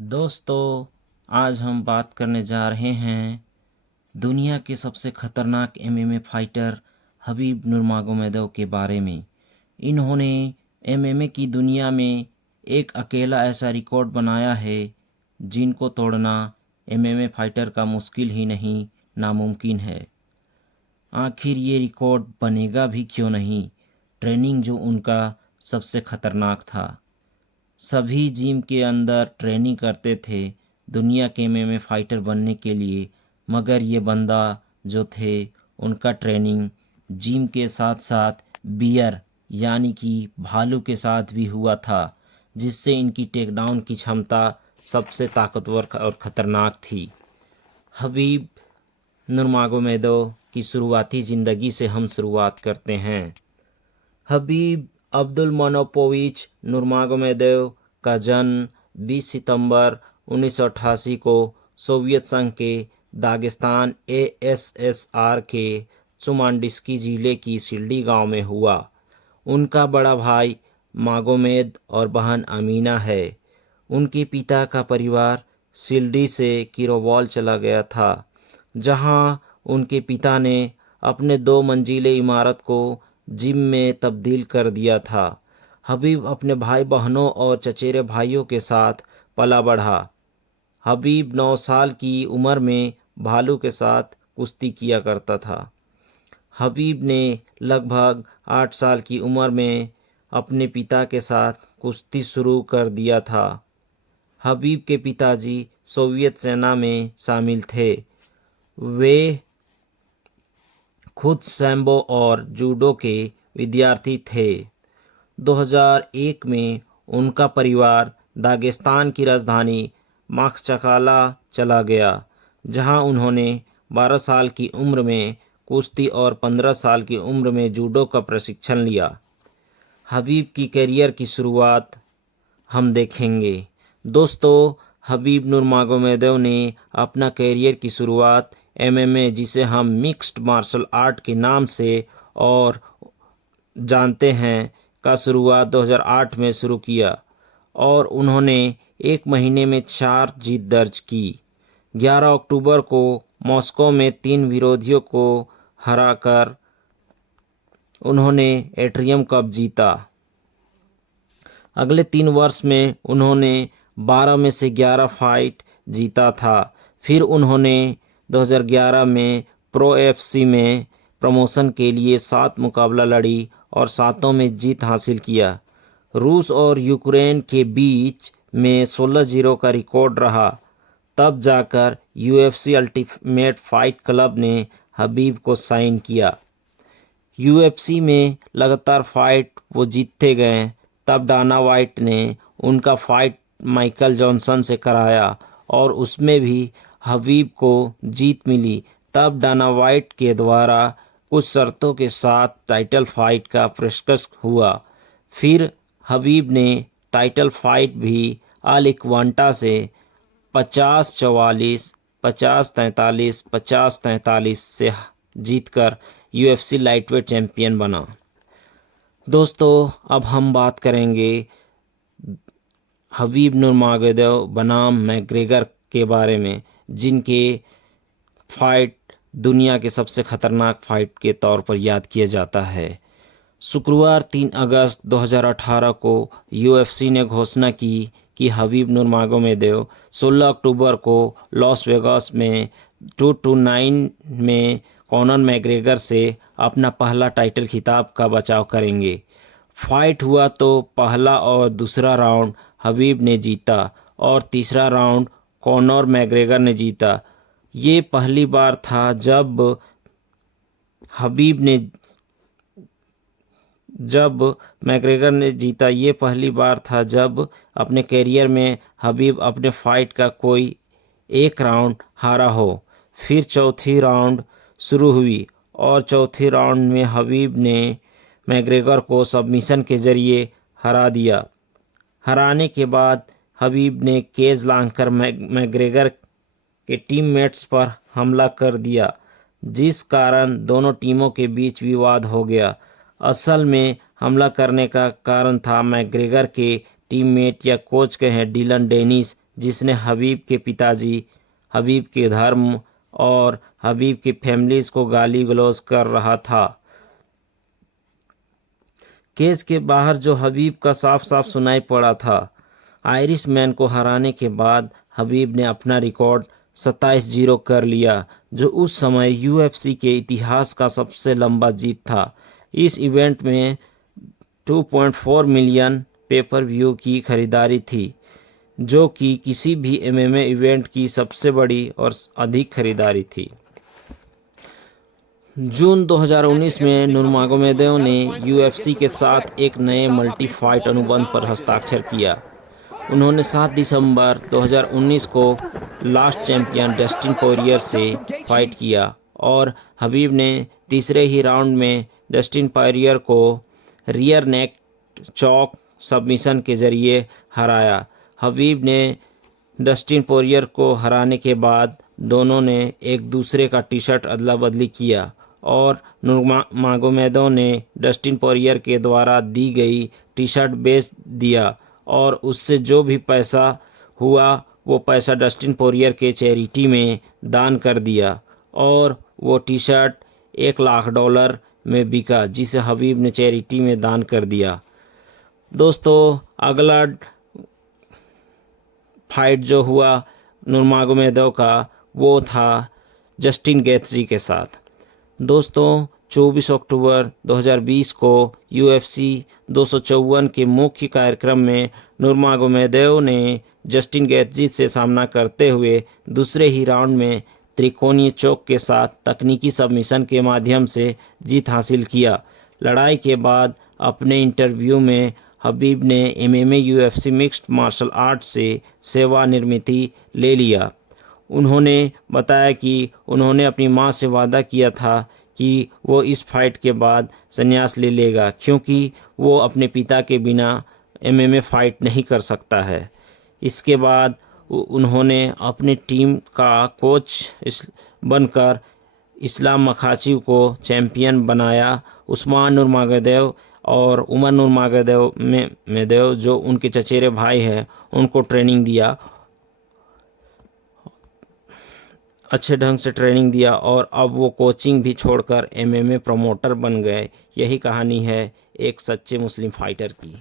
दोस्तों, आज हम बात करने जा रहे हैं दुनिया के सबसे खतरनाक एमएमए फाइटर हबीब नुरमागोमेदोव के बारे में। इन्होंने एमएमए की दुनिया में एक अकेला ऐसा रिकॉर्ड बनाया है जिनको तोड़ना एमएमए फाइटर का मुश्किल ही नहीं, नामुमकिन है। आखिर ये रिकॉर्ड बनेगा भी क्यों नहीं? ट्रेनिंग जो उनका सबसे खतरनाक था। सभी जिम के अंदर ट्रेनिंग करते थे दुनिया के एमएमए फाइटर बनने के लिए, मगर ये बंदा जो थे उनका ट्रेनिंग जिम के साथ साथ बियर यानी कि भालू के साथ भी हुआ था, जिससे इनकी टेकडाउन की क्षमता सबसे ताकतवर और ख़तरनाक थी। हबीब नुरमागोमेदोव की शुरुआती ज़िंदगी से हम शुरुआत करते हैं। हबीब अब्दुलमनोपोविच नुरमागोमेदोव का जन्म 20 सितंबर 1988 को सोवियत संघ के दागिस्तान एएसएसआर के चुमांडिस्की जिले की सिल्डी गांव में हुआ। उनका बड़ा भाई मागोमेद और बहन अमीना है। उनके पिता का परिवार सिल्डी से किरोवॉल चला गया था, जहां उनके पिता ने अपने 2 मंजिले इमारत को जिम में तब्दील कर दिया था। हबीब अपने भाई बहनों और चचेरे भाइयों के साथ पला बढ़ा। हबीब 9 साल की उम्र में भालू के साथ कुश्ती किया करता था। हबीब ने लगभग 8 साल की उम्र में अपने पिता के साथ कुश्ती शुरू कर दिया था। हबीब के पिताजी सोवियत सेना में शामिल थे। वे खुद सैम्बो और जूडो के विद्यार्थी थे। 2001 में उनका परिवार दागिस्तान की राजधानी माखचकाला चला गया, जहां उन्होंने 12 साल की उम्र में कुश्ती और 15 साल की उम्र में जूडो का प्रशिक्षण लिया। हबीब की करियर की शुरुआत हम देखेंगे। दोस्तों, हबीब नुरमागोमेदोव ने अपना करियर की शुरुआत एमएमए, जिसे हम मिक्स्ड मार्शल आर्ट के नाम से और जानते हैं, का शुरुआत 2008 में शुरू किया और उन्होंने 1 महीने में 4 जीत दर्ज की। 11 अक्टूबर को मॉस्को में 3 विरोधियों को हराकर उन्होंने एट्रियम कप जीता। अगले 3 वर्ष में उन्होंने 12 में से 11 फाइट जीता था। फिर उन्होंने 2011 में प्रो एफसी में प्रमोशन के लिए 7 मुकाबला लड़ी और 7 में जीत हासिल किया। रूस और यूक्रेन के बीच में 16-0 का रिकॉर्ड रहा। तब जाकर यूएफसी अल्टीमेट फाइट क्लब ने हबीब को साइन किया। यूएफसी में लगातार फाइट वो जीतते गए। तब डाना वाइट ने उनका फाइट माइकल जॉनसन से कराया और उसमें भी हबीब को जीत मिली। तब डाना वाइट के द्वारा कुछ शर्तों के साथ टाइटल फाइट का पेशकश हुआ। फिर हबीब ने टाइटल फाइट भी अल इक्वांटा से 50-44, 50-43, 50-43 से जीतकर यूएफसी लाइटवेट चैंपियन बना। दोस्तों, अब हम बात करेंगे हबीब नुरमागोमेदोव बनाम मैग्रेगर के बारे में, जिनके फाइट दुनिया के सबसे खतरनाक फाइट के तौर पर याद किया जाता है। शुक्रवार 3 अगस्त 2018 को यूएफसी ने घोषणा की कि हबीब नुरमागोमेदोव 16 अक्टूबर को लॉस वेगास में 229 में कॉनर मैग्रेगर से अपना पहला टाइटल खिताब का बचाव करेंगे। फाइट हुआ तो पहला और दूसरा राउंड हबीब ने जीता और तीसरा राउंड कॉनर मैग्रेगर ने जीता। ये पहली बार था जब मैग्रेगर ने जीता। ये पहली बार था जब अपने करियर में हबीब अपने फाइट का कोई एक राउंड हारा हो। फिर चौथी राउंड शुरू हुई और चौथी राउंड में हबीब ने मैग्रेगर को सबमिशन के जरिए हरा दिया। हराने के बाद हबीब ने केज लांघकर मैग्रेगर के टीममेट्स पर हमला कर दिया, जिस कारण दोनों टीमों के बीच विवाद हो गया। असल में हमला करने का कारण था मैग्रेगर के टीममेट या कोच के हैं डिलन डेनिस, जिसने हबीब के पिताजी, हबीब के धर्म और हबीब की फैमिलीज को गाली गलौज कर रहा था। केज के बाहर जो हबीब का साफ साफ सुनाई पड़ा था। आयरिश मैन को हराने के बाद हबीब ने अपना रिकॉर्ड 27-0 कर लिया, जो उस समय यूएफसी के इतिहास का सबसे लंबा जीत था। इस इवेंट में 2.4 मिलियन पेपर व्यू की खरीदारी थी, जो कि किसी भी एमएमए इवेंट की सबसे बड़ी और अधिक खरीदारी थी। जून 2019 में नूरमागोमेदोव ने यूएफसी के साथ एक नए मल्टी फाइट अनुबंध पर हस्ताक्षर किया। उन्होंने 7 दिसंबर 2019 को लास्ट चैंपियन डस्टिन पोरियर से फाइट किया और हबीब ने तीसरे ही राउंड में डस्टिन पोरियर को रियर नेक चॉक सबमिशन के जरिए हराया। हबीब ने डस्टिन पोरियर को हराने के बाद दोनों ने एक दूसरे का टी शर्ट अदला बदली किया और नूरमागोमेदोव ने डस्टिन पोरियर के द्वारा दी गई टी शर्ट बेच दिया और उससे जो भी पैसा हुआ वो पैसा डस्टिन पोरियर के चैरिटी में दान कर दिया और वो टी शर्ट $1 लाख में बिका, जिसे हबीब ने चैरिटी में दान कर दिया। दोस्तों, अगला फाइट जो हुआ नूरमागोमेदोव का वो था जस्टिन गैथजे के साथ। दोस्तों, 24 अक्टूबर 2020 को यूएफसी 254 के मुख्य कार्यक्रम में नूरमागोमेदोव ने जस्टिन गैथजे से सामना करते हुए दूसरे ही राउंड में त्रिकोणीय चोक के साथ तकनीकी सबमिशन के माध्यम से जीत हासिल किया। लड़ाई के बाद अपने इंटरव्यू में हबीब ने MMA UFC mixed martial art से सेवानिवृत्ति ले लिया। उन्होंने बताया कि उन्होंने अपनी मां से वादा किया था कि वो इस फाइट के बाद संन्यास ले लेगा, क्योंकि वो अपने पिता के बिना एमएमए फाइट नहीं कर सकता है। इसके बाद उन्होंने अपनी टीम का कोच बनकर इस्लाम मखाची को चैंपियन बनाया। उस्मान नूरमागोमेदोव और उमर नूरमागोमेदोव जो उनके चचेरे भाई हैं, उनको ट्रेनिंग दिया, अच्छे ढंग से ट्रेनिंग दिया और अब वो कोचिंग भी छोड़कर एमएमए प्रमोटर बन गए। यही कहानी है एक सच्चे मुस्लिम फाइटर की।